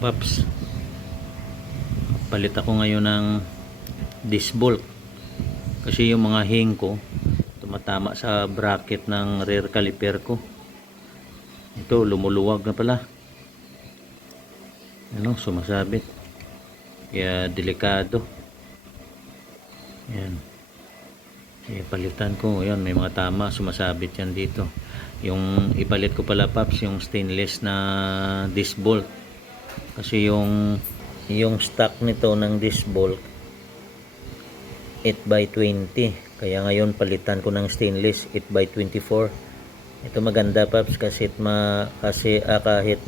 paps, palit ako ngayon ng disc bolt kasi yung mga hing ko tumatama sa bracket ng rear caliper ko. Ito lumuluwag na pala, sumasabit, kaya delikado. Yan, palitan ko. Yan, may mga tama, sumasabit yan dito. Yung ipalit ko pala paps, yung stainless na disc bolt, kasi yung stock nito ng disc bolt 8x20, kaya ngayon palitan ko ng stainless 8x24. Ito maganda paps kasi kahit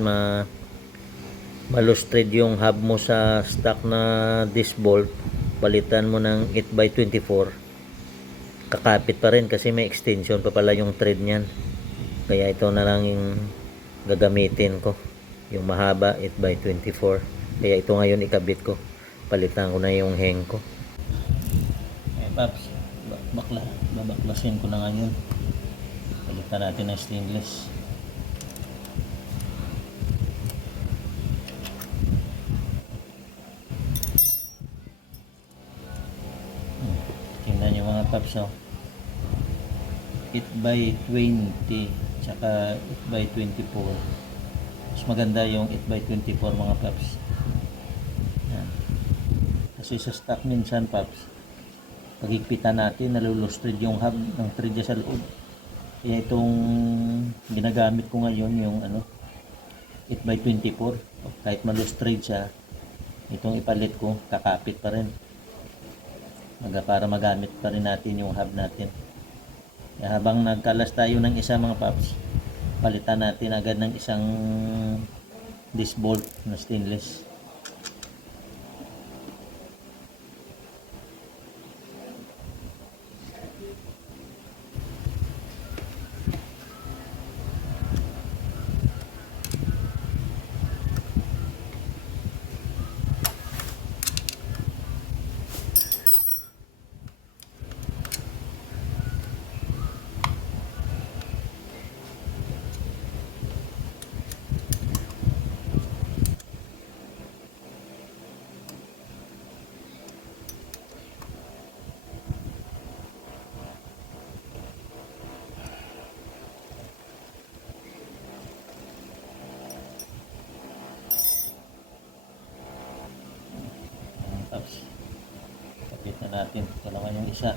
malustred yung hub mo sa stock na disc bolt, palitan mo ng 8x24, kakapit pa rin kasi may extension pa pala yung thread niyan. Kaya ito na lang yung gagamitin ko, yung mahaba 8x24. Kaya ito ngayon ikabit ko, palitan ko na yung hang ko. Paps, babaklasin ko na ngayon. Palitan natin ng stainless. Tingnan nyo mga paps, 8x20 tsaka 8x24. Mas maganda yung 8x24 mga paps. Yan. Kasi sa stock minsan paps, pagigpitan natin, nalulustred yung hub ng thread sa loob. Kaya itong ginagamit ko ngayon, yung 8x24, kahit malustred siya, itong ipalit ko, kakapit pa rin para magamit pa rin natin yung hub natin. Kaya habang nagkalas tayo ng isa mga paps, palitan natin agad ng isang disc bolt na stainless. Tapos kapit na natin, ito naman yung isa.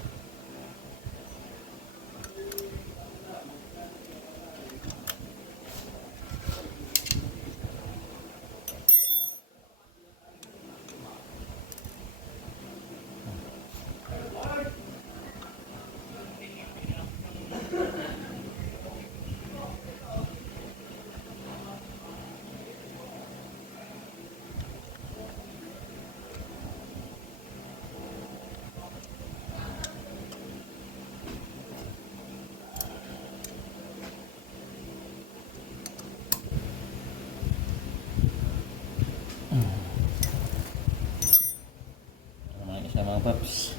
Mga paps,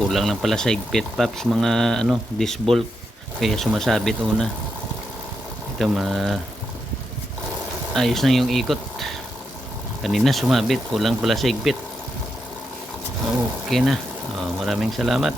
kulang lang pala sa higpit paps mga disc bolt, kaya sumasabit una. Ito ayos na yung ikot, kanina sumabit, kulang pala sa higpit. Okay na. Maraming salamat.